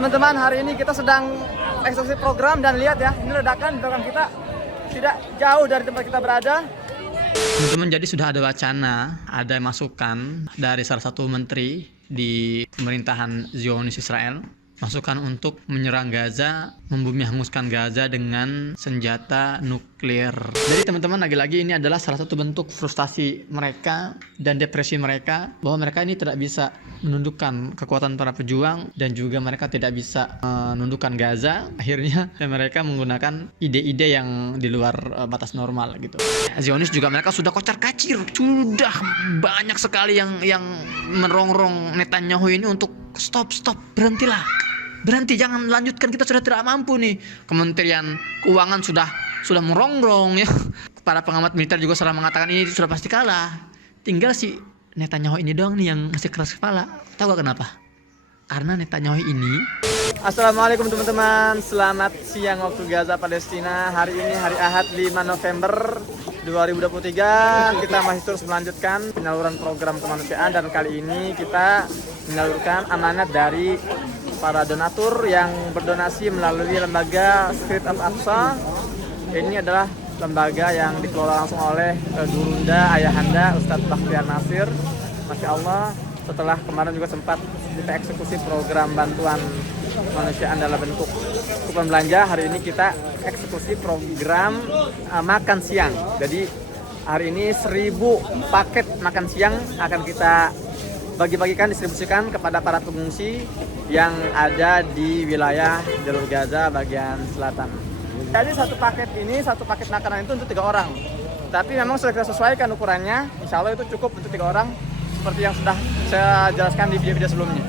Ya teman-teman, hari ini kita sedang eksekusi program dan lihat ya, ini ledakan di belakang kita tidak jauh dari tempat kita berada. Teman-teman, jadi sudah ada wacana, ada masukan dari salah satu menteri di pemerintahan Zionis Israel, masukan untuk menyerang Gaza, membumi hanguskan Gaza dengan senjata nuklir. Jadi teman-teman, lagi-lagi ini adalah salah satu bentuk frustasi mereka dan depresi mereka, bahwa mereka ini tidak bisa menundukkan kekuatan para pejuang dan juga mereka tidak bisa menundukkan Gaza. Akhirnya mereka menggunakan ide-ide yang di luar batas normal gitu. Zionis juga mereka sudah kocar-kacir, sudah banyak sekali yang merongrong Netanyahu ini untuk stop, berhentilah. Berhenti, jangan lanjutkan, kita sudah tidak mampu nih. Kementerian Keuangan sudah merongrong ya. Para pengamat militer juga sudah mengatakan ini sudah pasti kalah. Tinggal si Netanyahu ini doang nih yang masih keras kepala. Tahu gak kenapa? Karena Netanyahu ini. Assalamualaikum teman-teman, selamat siang waktu Gaza Palestina. Hari ini hari Ahad 5 November 2023. Kita masih terus melanjutkan penyaluran program kemanusiaan, dan kali ini kita menyalurkan amanat dari para donatur yang berdonasi melalui lembaga Street of Aqsa. Ini adalah lembaga yang dikelola langsung oleh Gurunda Ayahanda Ustadz Bakhtiar Nasir. Masya Allah, setelah kemarin juga sempat kita eksekusi program bantuan kemanusiaan dalam bentuk kupon belanja, hari ini kita eksekusi program makan siang. Jadi hari ini 1000 paket makan siang akan kita bagi-bagikan, distribusikan kepada para pengungsi yang ada di wilayah jalur Gaza bagian selatan. Jadi satu paket makanan itu untuk 3 orang. Tapi memang sudah kita sesuaikan ukurannya. Insya Allah itu cukup untuk 3 orang, seperti yang sudah saya jelaskan di video-video sebelumnya.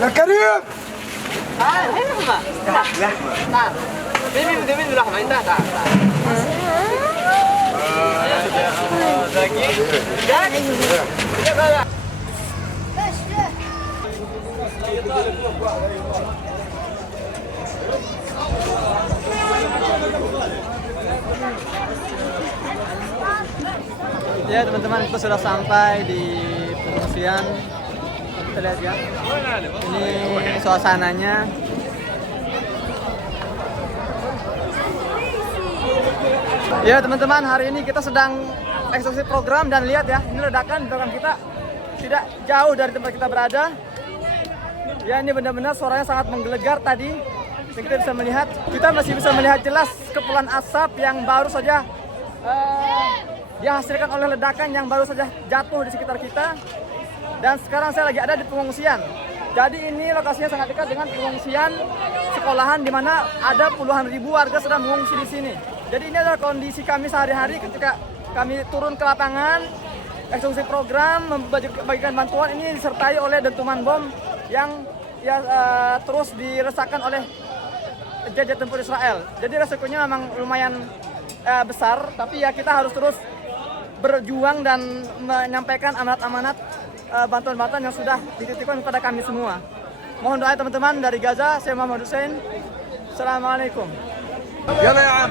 يا كريم Ya teman-teman, kita sudah sampai di pengungsian. Kita lihat ya, ini suasananya. Ya teman-teman, hari ini kita sedang eksekusi program dan lihat ya, ini ledakan di belakang kita tidak jauh dari tempat kita berada. Ya, ini benar-benar suaranya sangat menggelegar tadi. Dan kita bisa melihat, kita masih bisa melihat jelas kepulan asap yang baru saja dihasilkan oleh ledakan yang baru saja jatuh di sekitar kita. Dan sekarang saya lagi ada di pengungsian. Jadi ini lokasinya sangat dekat dengan pengungsian sekolahan, di mana ada puluhan ribu warga sedang mengungsi di sini. Jadi ini adalah kondisi kami sehari-hari ketika kami turun ke lapangan eksekusi program membagikan bantuan. Ini disertai oleh dentuman bom yang terus diresahkan oleh jajah tempur Israel. Jadi resikonya memang lumayan besar, tapi ya kita harus terus berjuang dan menyampaikan amanat-amanat bantuan-bantuan yang sudah dititipkan kepada kami semua. Mohon doa teman-teman. Dari Gaza, saya Muhammad Hussein. Assalamualaikum. يلا يا عم.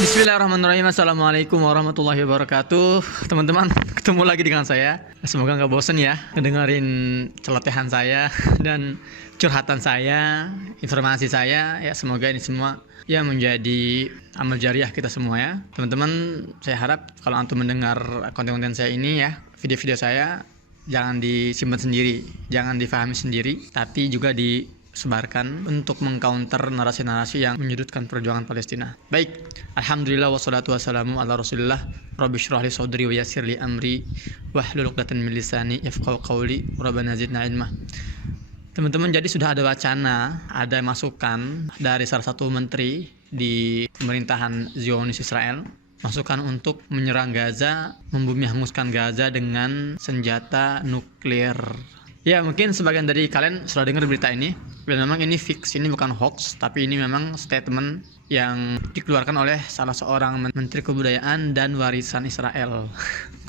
Bismillahirrahmanirrahim. Assalamualaikum warahmatullahi wabarakatuh. Teman-teman, ketemu lagi dengan saya. Semoga nggak bosen ya ngedengerin celotehan saya dan curhatan saya, informasi saya. Ya, semoga ini semua ya menjadi amal jariah kita semua ya. Teman-teman, saya harap kalau antum mendengar konten-konten saya ini ya, video-video saya, jangan disimpan sendiri, jangan difahami sendiri, tapi juga disebarkan untuk mengcounter narasi-narasi yang menyudutkan perjuangan Palestina. Baik, alhamdulillah wassalatu wassalamu ala rasulillah. Rabbi shrah li sadri wa yassir li amri wahlul 'uqdatam min lisani yafqahu qawli. Rabbana zidna ilma. Teman-teman, jadi sudah ada wacana, ada masukan dari salah satu menteri di pemerintahan Zionis Israel, masukan untuk menyerang Gaza, membumi hanguskan Gaza dengan senjata nuklir. Ya, mungkin sebagian dari kalian sudah dengar berita ini. Dan memang ini fix, ini bukan hoax, tapi ini memang statement yang dikeluarkan oleh salah seorang menteri kebudayaan dan warisan Israel.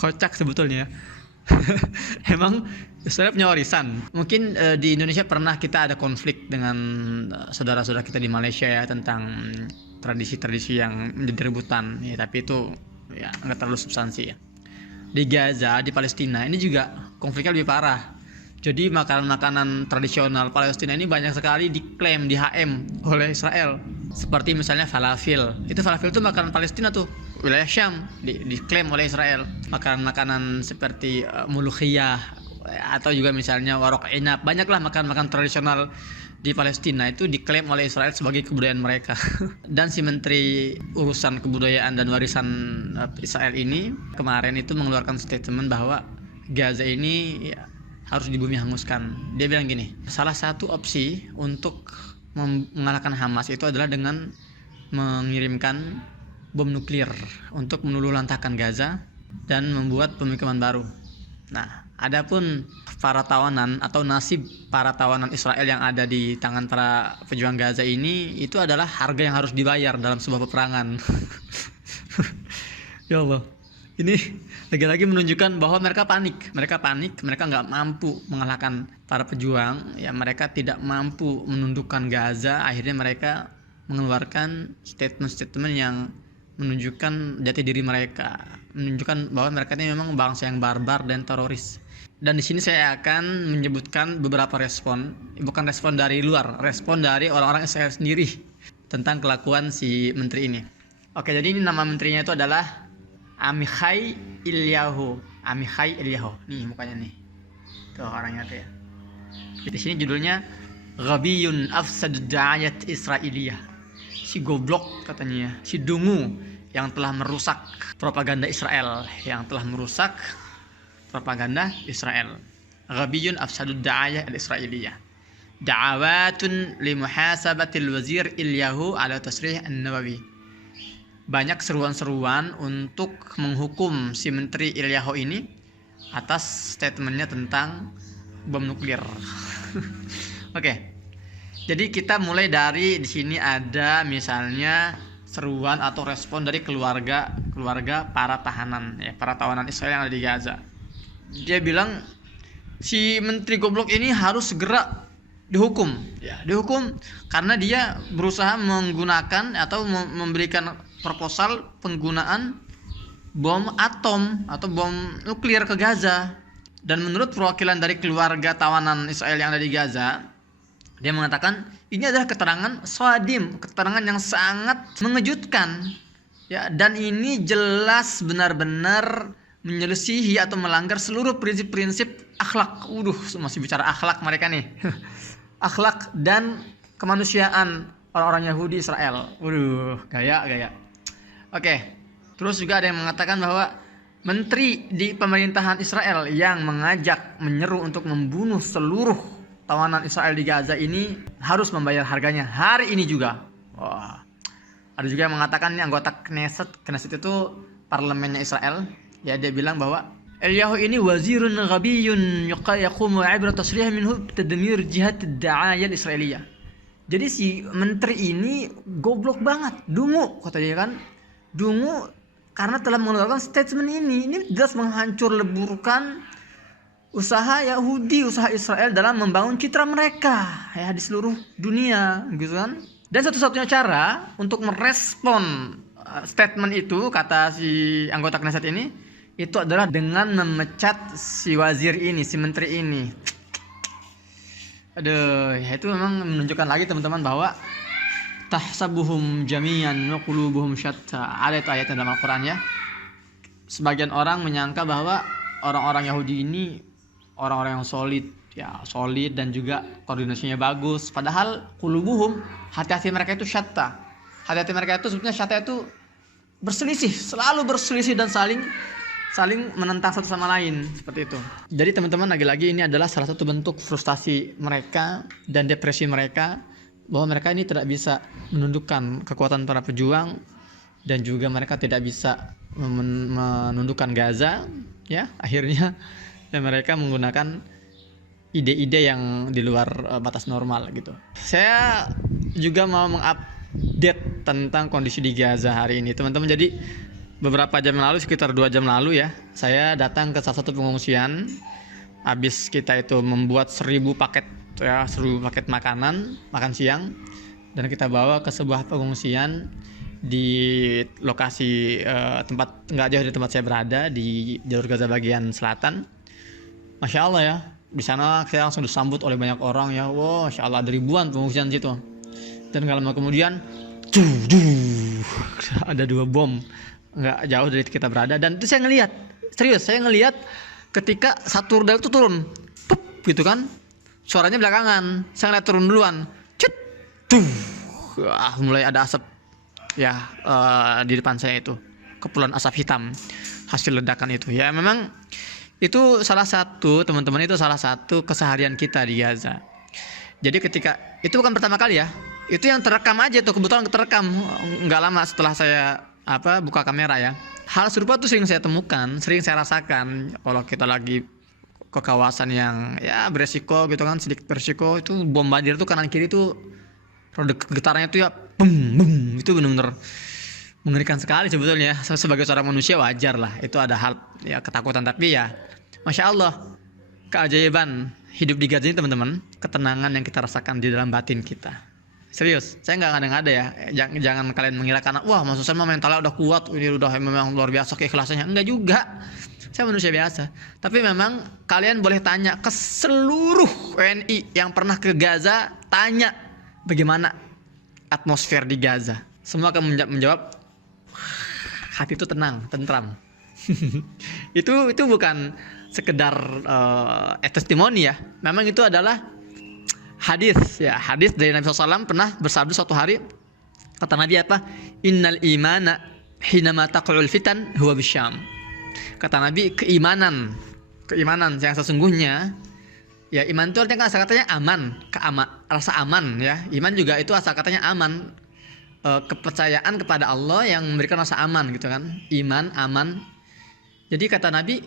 Kocak sebetulnya. Emang Israel punya warisan. Mungkin di Indonesia pernah kita ada konflik dengan saudara-saudara kita di Malaysia ya tentang tradisi-tradisi yang menjadi rebutan. Ya, tapi itu ya nggak terlalu substansi ya. Di Gaza, di Palestina ini juga konfliknya lebih parah. Jadi makanan-makanan tradisional Palestina ini banyak sekali diklaim, di HM oleh Israel. Seperti misalnya falafel. Itu falafel itu makanan Palestina tuh, wilayah Syam, diklaim oleh Israel. Makanan-makanan seperti mulukhiyah atau juga misalnya warok inap. Banyaklah makanan-makanan tradisional di Palestina itu diklaim oleh Israel sebagai kebudayaan mereka. Dan si Menteri Urusan Kebudayaan dan Warisan Israel ini kemarin itu mengeluarkan statement bahwa Gaza ini ya, harus dibumi hanguskan. Dia bilang gini, salah satu opsi untuk mengalahkan Hamas itu adalah dengan mengirimkan bom nuklir untuk meluluhlantahkan Gaza dan membuat pemukiman baru. Nah, adapun para tawanan atau nasib para tawanan Israel yang ada di tangan para pejuang Gaza ini, itu adalah harga yang harus dibayar dalam sebuah peperangan. Ya Allah, ini lagi-lagi menunjukkan bahwa mereka panik, mereka nggak mampu mengalahkan para pejuang, ya mereka tidak mampu menundukkan Gaza. Akhirnya mereka mengeluarkan statement-statement yang menunjukkan jati diri mereka, menunjukkan bahwa mereka ini memang bangsa yang barbar dan teroris. Dan di sini saya akan menyebutkan beberapa respon, bukan respon dari luar, respon dari orang-orang Israel sendiri tentang kelakuan si menteri ini. Oke, jadi ini nama menterinya itu adalah Amichai Eliyahu. Nih mukanya nih. Tuh orangnya tuh ya. Di sini judulnya Ghabiyun Afsad Da'ayat Israiliyah. Si goblok katanya, si dungu yang telah merusak propaganda Israel, Ghabiyun Afsad Da'ayat Israiliyah. Da'awatun li muhasabatil wazir Eliyahu ala tasrih an-Nawawi. Banyak seruan-seruan untuk menghukum si Menteri Eliyahu ini atas statementnya tentang bom nuklir. Oke. Jadi kita mulai dari di sini ada misalnya seruan atau respon dari keluarga para tahanan ya, para tawanan Israel yang ada di Gaza. Dia bilang si Menteri goblok ini harus segera dihukum. Ya, dihukum karena dia berusaha menggunakan atau memberikan proposal penggunaan bom atom atau bom nuklir ke Gaza. Dan menurut perwakilan dari keluarga tawanan Israel yang ada di Gaza, dia mengatakan ini adalah keterangan swadim, keterangan yang sangat mengejutkan ya, dan ini jelas benar-benar menyelisihi atau melanggar seluruh prinsip-prinsip akhlak. Masih bicara akhlak mereka nih. Akhlak dan kemanusiaan orang-orang Yahudi Israel. Gaya. Oke. Terus juga ada yang mengatakan bahwa menteri di pemerintahan Israel yang mengajak menyeru untuk membunuh seluruh tawanan Israel di Gaza ini harus membayar harganya hari ini juga. Wah. Ada juga yang mengatakan ini anggota Knesset itu parlemennya Israel. Ya, dia bilang bahwa Eliyahu ini wazirun ghabiyun yaqumu ibra tasrih minhu tadmir jihad ad-da'ayah al-israiliyah. Jadi si menteri ini goblok banget, dungu katanya kan. Dungu karena telah mengeluarkan statement ini. Ini jelas menghancur leburkan usaha Yahudi, usaha Israel dalam membangun citra mereka ya di seluruh dunia, gitu kan. Dan satu-satunya cara untuk merespon statement itu, kata si anggota Knesset ini, itu adalah dengan memecat si wazir ini, si menteri ini. Aduh, ya itu memang menunjukkan lagi teman-teman bahwa tahsabuhum jami'an wa qulubuhum syatta. Ada itu ayatnya dalam Al-Qur'an ya. Sebagian orang menyangka bahwa orang-orang Yahudi ini orang-orang yang solid dan juga koordinasinya bagus. Padahal qulubuhum, hati-hati mereka itu syatta. Hati-hati mereka itu sebenarnya syatta itu berselisih, selalu berselisih dan saling menentang satu sama lain, seperti itu. Jadi teman-teman, lagi-lagi ini adalah salah satu bentuk frustasi mereka dan depresi mereka, bahwa mereka ini tidak bisa menundukkan kekuatan para pejuang dan juga mereka tidak bisa menundukkan Gaza ya. Akhirnya mereka menggunakan ide-ide yang di luar batas normal gitu. Saya juga mau mengupdate tentang kondisi di Gaza hari ini, teman-teman. Jadi beberapa jam lalu, sekitar 2 jam lalu ya, saya datang ke salah satu pengungsian. Habis kita itu membuat 1000 paket ya, 1000 paket makan siang, dan kita bawa ke sebuah pengungsian di lokasi tempat nggak jauh dari tempat saya berada di jalur Gaza bagian selatan. Masya Allah ya, di sana saya langsung disambut oleh banyak orang ya. Wow, Masya Allah, ada ribuan pengungsian situ. Dan gak lama kemudian ada 2 bom nggak jauh dari kita berada. Dan itu saya ngelihat, serius saya ngelihat ketika satu rudal itu turun, pup, gitu kan, suaranya belakangan, saya ngeliat turun duluan, cet, mulai ada asap ya di depan saya itu, kepulan asap hitam hasil ledakan itu. Ya memang itu salah satu, teman-teman, itu salah satu keseharian kita di Gaza. Jadi ketika itu bukan pertama kali ya, itu yang terekam aja tuh, kebetulan terekam nggak lama setelah saya buka kamera ya. Hal serupa tuh sering saya temukan, sering saya rasakan kalau kita lagi ke kawasan yang ya beresiko gitu kan, sedikit beresiko, itu bom banjir tuh kanan kiri tuh getarannya tuh ya bum bum, itu benar-benar mengerikan sekali sebetulnya. Sebagai seorang manusia wajar lah itu ada hal ya ketakutan, tapi ya Masya Allah, keajaiban hidup di Gaza ini teman-teman, ketenangan yang kita rasakan di dalam batin kita. Serius, saya nggak ngada-ngada ya. Jangan kalian mengira karena wah maksud saya mentalnya udah kuat, ini udah memang luar biasa keikhlasannya. Enggak juga. Saya manusia biasa. Tapi memang kalian boleh tanya ke seluruh WNI yang pernah ke Gaza, tanya bagaimana atmosfer di Gaza. Semua akan menjawab hati itu tenang, tentram. itu bukan sekedar testimoni ya. Memang itu adalah hadis ya, hadis dari Nabi SAW pernah bersabda suatu hari, kata Nabi apa? Innal imana hinama taqul fitan huwa bisyam. Kata Nabi, keimanan yang sesungguhnya ya, iman itu artinya asal katanya aman, rasa aman ya. Iman juga itu asal katanya aman, kepercayaan kepada Allah yang memberikan rasa aman gitu kan. Iman, aman. Jadi kata Nabi,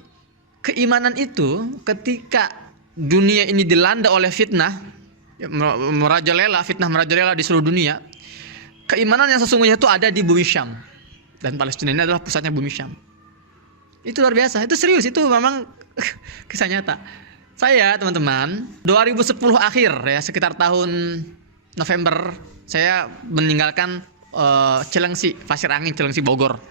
keimanan itu ketika dunia ini dilanda oleh fitnah fitnah merajalela di seluruh dunia, keimanan yang sesungguhnya itu ada di bumi Syam, dan Palestina ini adalah pusatnya bumi Syam. Itu luar biasa, itu serius, itu memang kisah nyata. Saya teman-teman 2010 akhir ya, sekitar tahun November, saya meninggalkan Cilengsi, Pasir Angin, Cilengsi, Bogor,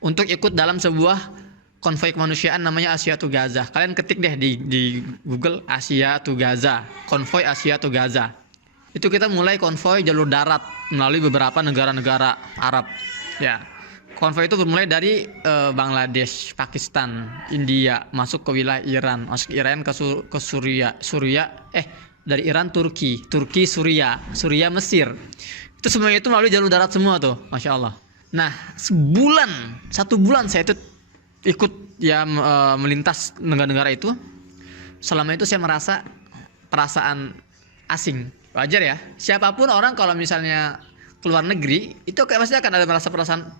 untuk ikut dalam sebuah konvoi kemanusiaan namanya Asia to Gaza. Kalian ketik deh di Google Asia to Gaza, konvoi Asia to Gaza. Itu kita mulai konvoi jalur darat melalui beberapa negara-negara Arab. Ya, konvoi itu bermulai dari Bangladesh, Pakistan, India, masuk ke wilayah Iran, masuk Iran ke Suria, dari Iran Turki, Suria, Mesir. Itu semuanya itu melalui jalur darat semua tuh, Masya Allah. Nah, 1 bulan saya itu ikut ya melintas negara-negara itu. Selama itu saya merasa perasaan asing. Wajar ya, siapapun orang kalau misalnya keluar negeri itu kayak pasti akan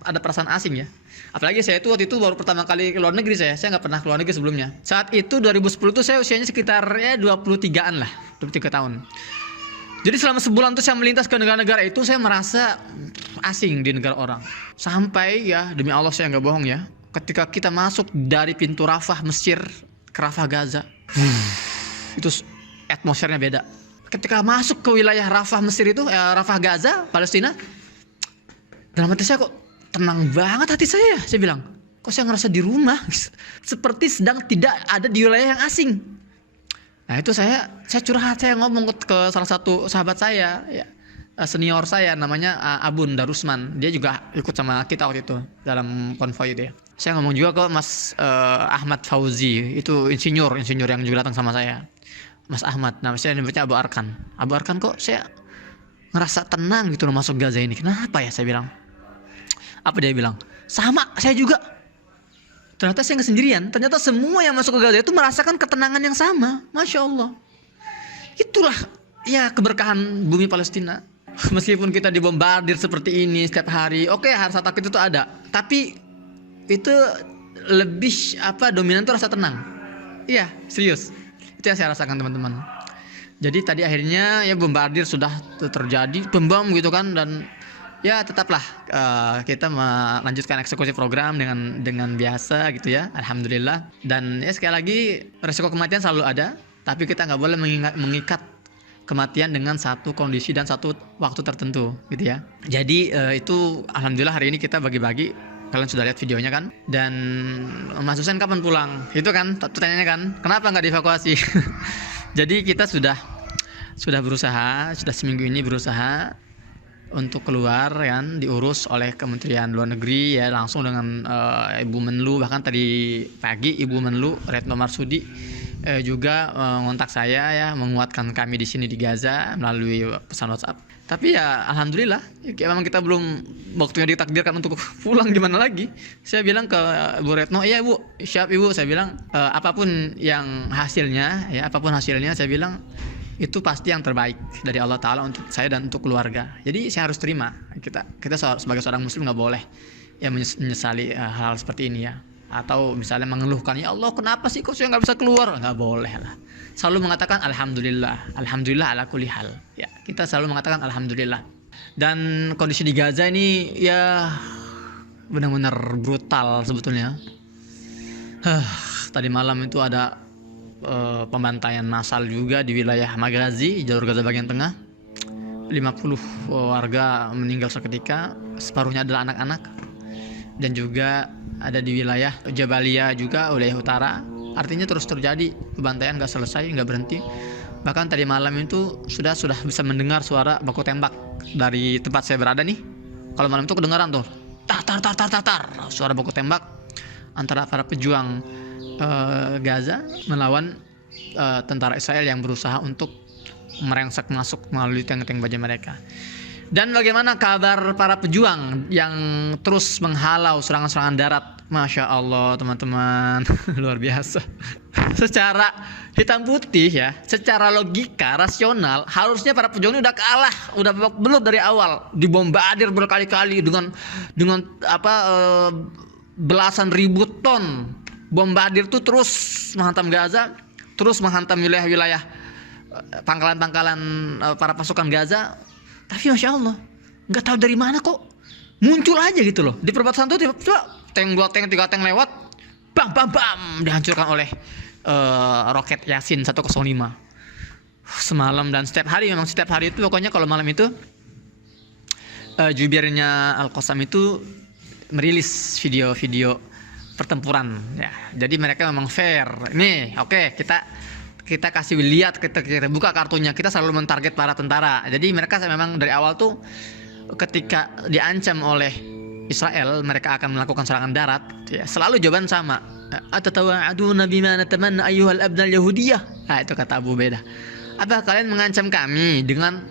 ada perasaan asing ya. Apalagi saya itu waktu itu baru pertama kali keluar negeri, saya nggak pernah keluar negeri sebelumnya. Saat itu 2010 itu saya usianya sekitar ya 23-an lah, 23 tahun. Jadi selama sebulan tuh saya melintas ke negara-negara itu, saya merasa asing di negara orang. Sampai ya, demi Allah saya nggak bohong ya, ketika kita masuk dari pintu Rafah Mesir ke Rafah Gaza, itu atmosfernya beda. Ketika masuk ke wilayah Rafah Mesir itu, Rafah Gaza, Palestina, dalam hati saya kok tenang banget hati saya. Saya bilang, kok saya ngerasa di rumah, seperti sedang tidak ada di wilayah yang asing. Nah itu saya curhat, saya ngomong ke salah satu sahabat saya, ya, senior saya namanya Abun Darusman. Dia juga ikut sama kita waktu itu dalam konvoi itu ya. Saya ngomong juga ke Mas Ahmad Fauzi, itu insinyur yang juga datang sama saya. Mas Ahmad, nama saya nyebutnya Abu Arkan. Abu Arkan, kok saya ngerasa tenang gitu loh masuk Gaza ini. Kenapa ya, saya bilang. Apa dia bilang? Sama, saya juga. Ternyata saya nggak sendirian. Ternyata semua yang masuk ke Gaza itu merasakan ketenangan yang sama. Masya Allah. Itulah ya keberkahan bumi Palestina. Meskipun kita dibombardir seperti ini setiap hari, oke, rasa takut itu ada. Tapi itu lebih dominan itu rasa tenang. Iya, serius. Itu yang saya rasakan teman-teman. Jadi tadi akhirnya ya bombardir sudah terjadi, bom gitu kan, dan ya tetaplah kita melanjutkan eksekusi program dengan biasa gitu ya, alhamdulillah. Dan ya sekali lagi resiko kematian selalu ada, tapi kita nggak boleh mengikat kematian dengan satu kondisi dan satu waktu tertentu gitu ya. Jadi itu alhamdulillah hari ini kita bagi-bagi, kalian sudah lihat videonya kan. Dan Mas Husain kapan pulang? Itu kan pertanyaannya kan, kenapa nggak dievakuasi? Jadi kita sudah berusaha, sudah seminggu ini berusaha untuk keluar kan, diurus oleh Kementerian Luar Negeri ya, langsung dengan Ibu Menlu. Bahkan tadi pagi Ibu Menlu Retno Marsudi juga ngontak saya ya, menguatkan kami di sini di Gaza melalui pesan WhatsApp. Tapi ya alhamdulillah, ya, memang kita belum waktunya ditakdirkan untuk pulang, gimana lagi. Saya bilang ke Bu Retno, iya Bu, siap Ibu. Saya bilang apapun hasilnya saya bilang itu pasti yang terbaik dari Allah Ta'ala untuk saya dan untuk keluarga. Jadi saya harus terima. Kita sebagai seorang muslim nggak boleh ya menyesali hal seperti ini ya. Atau misalnya mengeluhkan, ya Allah kenapa sih kok saya nggak bisa keluar? Nggak boleh lah. Selalu mengatakan alhamdulillah ala kulli hal. Ya, kita selalu mengatakan alhamdulillah. Dan kondisi di Gaza ini ya benar-benar brutal sebetulnya. Tadi malam itu ada pembantaian massal juga di wilayah Maghazi, jalur Gaza bagian tengah. 50 warga meninggal seketika, separuhnya adalah anak-anak. Dan juga ada di wilayah Jabalia juga, wilayah utara. Artinya terus terjadi pembantaian, nggak selesai, nggak berhenti. Bahkan tadi malam itu sudah bisa mendengar suara baku tembak dari tempat saya berada nih. Kalau malam itu kedengaran tuh tar, suara baku tembak antara para pejuang Gaza melawan tentara Israel yang berusaha untuk merengsek masuk melalui tank-tank baja mereka. Dan bagaimana kabar para pejuang yang terus menghalau serangan-serangan darat? Masya Allah teman-teman, luar biasa. Secara hitam putih ya, secara logika rasional harusnya para pejuang ini udah kalah, udah babak belur dari awal, dibombardir berkali-kali dengan belasan ribu ton bombardir tuh terus menghantam Gaza, terus menghantam wilayah-wilayah pangkalan-pangkalan para pasukan Gaza. Tapi Masya Allah, nggak tahu dari mana kok muncul aja gitu loh. Di perbatasan tuh tiba-tiba tank 2 tank 3 tank lewat, bam dihancurkan oleh roket Yasin 105 semalam. Dan setiap hari itu pokoknya kalau malam itu jubirnya Al-Qassam itu merilis video-video pertempuran ya. Jadi mereka memang fair. Nih, oke, kita kasih lihat, kita buka kartunya. Kita selalu mentarget para tentara. Jadi mereka memang dari awal tuh ketika diancam oleh Israel mereka akan melakukan serangan darat ya, selalu jawaban sama. Atatawa'aduna bima natamanna ayyuhal abnal yahudiyah. Nah, itu kata Abu Ubaidah. Apa kalian mengancam kami dengan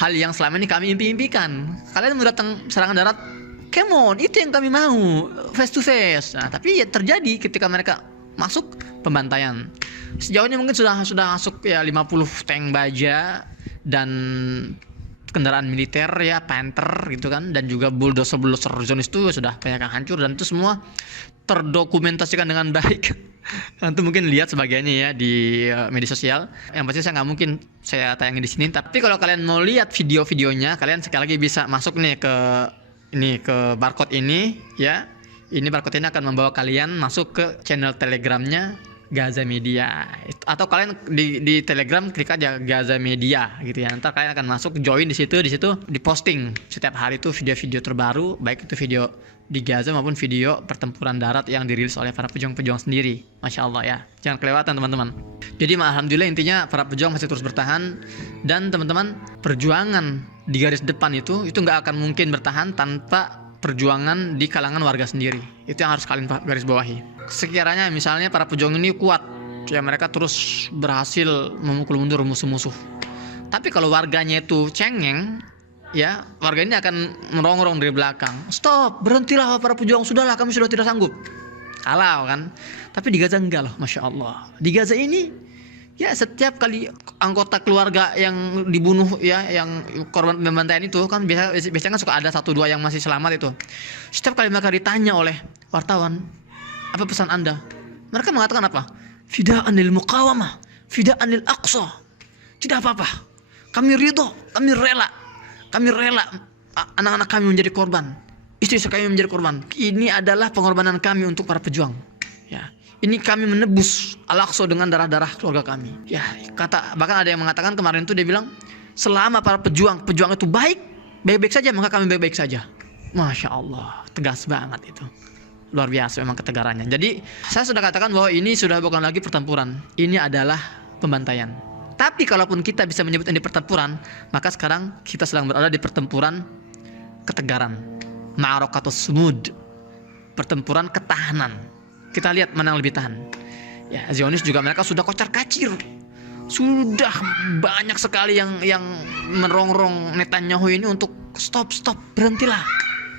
hal yang selama ini kami impi-impikan? Kalian mau datang serangan darat? Come on, itu yang kami mau, face to face. Nah, tapi ya terjadi ketika mereka masuk pembantaian. Sejauh ini mungkin sudah masuk ya 50 tank baja dan kendaraan militer ya, Panther gitu kan, dan juga bulldozer Zionis itu sudah banyak yang hancur, dan itu semua terdokumentasikan dengan baik. Nanti mungkin lihat sebagainya ya di media sosial. Yang pasti saya nggak mungkin saya tayangin di sini. Tapi kalau kalian mau lihat video-videonya, kalian sekali lagi bisa masuk nih ke barcode ini ya. Ini barcode ini akan membawa kalian masuk ke channel Telegramnya Gaza Media. Atau kalian di Telegram klik aja Gaza Media gitu ya. Ntar kalian akan masuk, join di situ diposting setiap hari itu video-video terbaru, baik itu video di Gaza maupun video pertempuran darat yang dirilis oleh para pejuang-pejuang sendiri. Masya Allah ya, jangan kelewatan teman-teman. Jadi alhamdulillah intinya para pejuang masih terus bertahan. Dan teman-teman, perjuangan di garis depan itu nggak akan mungkin bertahan tanpa perjuangan di kalangan warga sendiri. Itu yang harus kalian garis bawahi. Sekiranya misalnya para pejuang ini kuat ya, mereka terus berhasil memukul mundur musuh-musuh. Tapi kalau warganya itu cengeng ya, warga ini akan merongrong dari belakang. Stop, berhentilah para pejuang, sudahlah kami sudah tidak sanggup. Halau kan. Tapi di Gaza enggak loh, Masya Allah. Di Gaza ini ya setiap kali anggota keluarga yang dibunuh ya, yang korban pembantaian itu kan biasanya suka ada 1-2 yang masih selamat itu. Setiap kali mereka ditanya oleh wartawan, apa pesan Anda? Mereka mengatakan apa? Fida'an lil muqawamah, fida'an lil aqsa. Tidak apa-apa. Kami ridho, kami rela anak-anak kami menjadi korban, istri kami menjadi korban. Ini adalah pengorbanan kami untuk para pejuang. Ya, ini kami menebus Al-Aqsa dengan darah-darah keluarga kami. Ya, bahkan ada yang mengatakan kemarin itu dia bilang, selama para pejuang itu baik-baik saja, maka kami baik-baik saja. Masya Allah, tegas banget itu. Luar biasa memang ketegarannya. Jadi saya sudah katakan bahwa ini sudah bukan lagi pertempuran, ini adalah pembantaian. Tapi kalaupun kita bisa menyebut ini pertempuran, maka sekarang kita sedang berada di pertempuran ketegaran, ma'arakatus sumud, pertempuran ketahanan. Kita lihat mana yang lebih tahan. Ya, Zionis juga mereka sudah kocar-kacir, sudah banyak sekali yang merongrong Netanyahu ini untuk stop,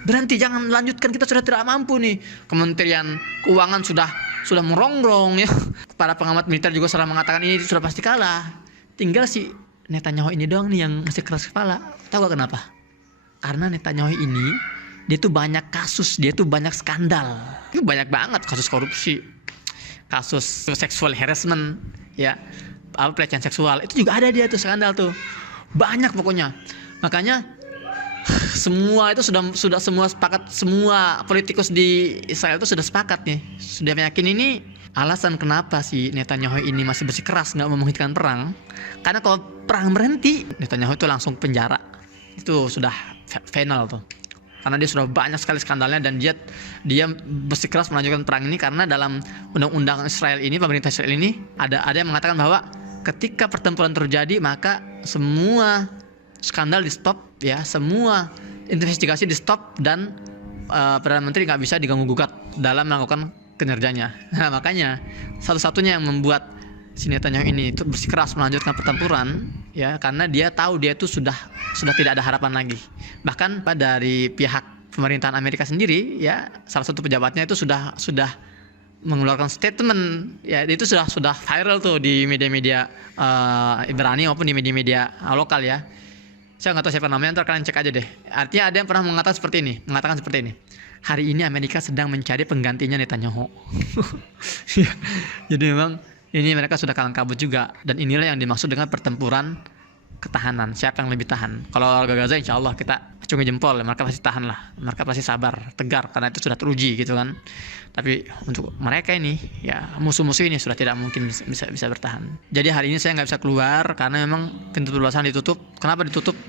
berhenti, jangan lanjutkan, kita sudah tidak mampu nih. Kementerian Keuangan sudah merongrong ya. Para pengamat militer juga sudah mengatakan ini sudah pasti kalah. Tinggal si Netanyahu ini doang nih yang masih keras kepala. Tahu gak kenapa? Karena Netanyahu ini dia tuh banyak kasus, dia tuh banyak skandal. Itu banyak banget kasus korupsi, kasus seksual harassment, ya, pelecehan seksual. Itu juga ada dia tuh skandal tuh. Banyak pokoknya. Makanya semua itu sudah semua sepakat, semua politikus di Israel itu sudah sepakat nih, sudah yakin ini alasan kenapa si Netanyahu ini masih bersikeras nggak mau menghentikan perang. Karena kalau perang berhenti, Netanyahu itu langsung penjara, itu sudah final tuh. Karena dia sudah banyak sekali skandalnya dan dia bersikeras melanjutkan perang ini karena dalam undang-undang Israel ini, pemerintah Israel ini ada yang mengatakan bahwa ketika pertempuran terjadi maka semua skandal di stop, ya, semua investigasi di stop dan Perdana Menteri nggak bisa diganggu gugat dalam melakukan kinerjanya. Nah, makanya satu-satunya yang membuat si Netanyahu ini itu bersikeras melanjutkan pertempuran, ya, karena dia tahu dia itu sudah tidak ada harapan lagi. Bahkan dari pihak pemerintahan Amerika sendiri, ya, salah satu pejabatnya itu sudah mengeluarkan statement, ya, itu sudah viral tuh di media-media Ibrani maupun di media-media lokal, ya. Saya nggak tahu siapa namanya, ntar kalian cek aja deh. Artinya ada yang pernah mengatakan seperti ini. Hari ini Amerika sedang mencari penggantinya Netanyahu. Ya, jadi memang ini mereka sudah kalang kabut juga. Dan inilah yang dimaksud dengan pertempuran ketahanan. Siapa yang lebih tahan? Kalau warga Gaza insya Allah kita acungi jempol, mereka pasti tahan lah. Mereka pasti sabar, tegar, karena itu sudah teruji gitu kan. Tapi untuk mereka ini, ya, musuh-musuh ini sudah tidak mungkin bisa bertahan. Jadi hari ini saya nggak bisa keluar karena memang pintu perbatasan ditutup. Kenapa ditutup?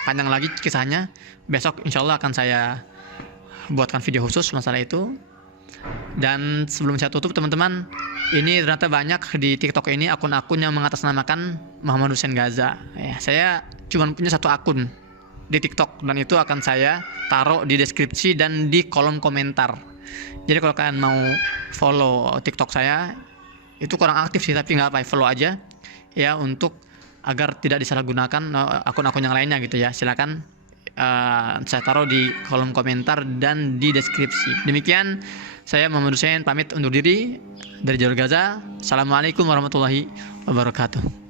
Panjang lagi kisahnya. Besok insya Allah akan saya buatkan video khusus masalah itu. Dan sebelum saya tutup teman-teman, ini ternyata banyak di TikTok ini akun-akun yang mengatasnamakan Muhammad Hussein Gaza. Ya, saya cuma punya satu akun di TikTok dan itu akan saya taruh di deskripsi dan di kolom komentar. Jadi kalau kalian mau follow TikTok saya, itu kurang aktif sih tapi nggak apa, follow aja ya, untuk agar tidak disalahgunakan akun-akun yang lainnya gitu ya. Silakan saya taruh di kolom komentar dan di deskripsi. Demikian, saya Muhammad Hussein pamit undur diri dari Jalur Gaza. Assalamualaikum warahmatullahi wabarakatuh.